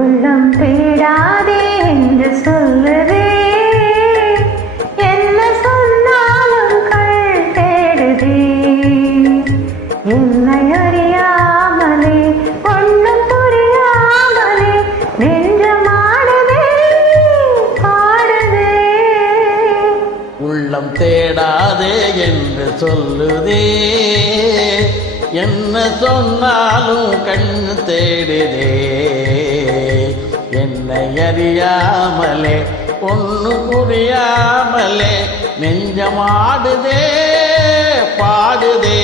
உள்ளம் தேடாதே என்று சொல்லுதே, என்ன சொன்னாலும் கண் தேடுதே. என்னை அறியாமலே ஒன்றும் புரியாமலே நெஞ்சமாடுதே பாடுதே. உள்ளம் தேடாதே என்று சொல்லுதே, என்ன சொன்னாலும் கண் தேடுதே. என்னை அறியாமலே ஒன்று புரியாமலே நெஞ்சமாடுதே பாடுதே.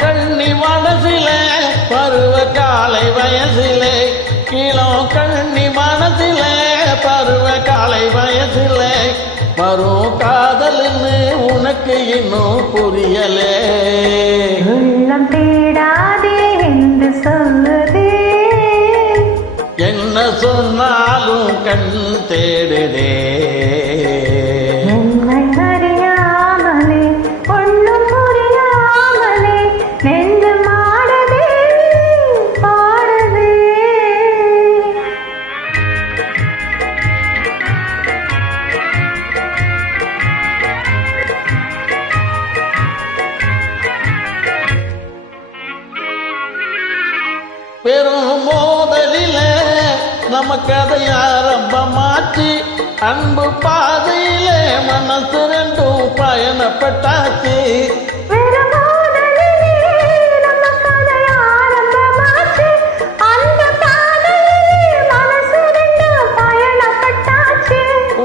கண்ணி மனசிலே பருவ காலை வயசிலே, கிலோ கண்ணி மனசிலே பருவ காலை வயசிலே, வரும் காதல்னு உனக்கு இன்னும் புரியலே. உள்ளம் தேடாதே என்று சொல்லுதே, என்ன சொன்னாலும் கண் தேடுதே. என்னை அறியாமலே ஒன்றும் புரியாமலே நெஞ்சமாடுதே பாடுதே. பெரும் மோதலிலே நமக்கு அதை ஆரம்பமாச்சு, அன்பு பாதையிலே மனசு ரெண்டும் பயணப்பட்டாச்சு.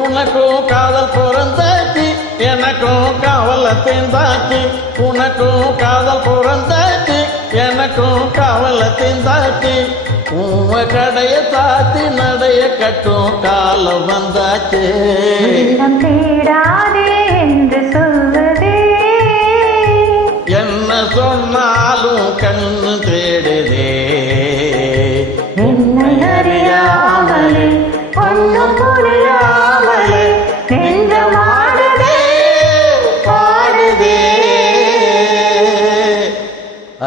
உனக்கும் காதல் பிறந்தாச்சு, எனக்கும் கவலை தீர்ந்தாச்சு. உனக்கும் காதல் பிறந்தாச்சு, எனக்கும் கவலை தீர்ந்தாச்சு. உம்ம கடைய தாத்தி நடைய கட்டும் காலம் வந்தாச்சு. தேடாதே என்று சொல்லுதே, என்ன சொன்னாலும் கண் தேடுதே. என்னை அறியாமலே ஒன்றும் புரியாமலே நெஞ்சமாடுதே பாடுதே.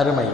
அருமை.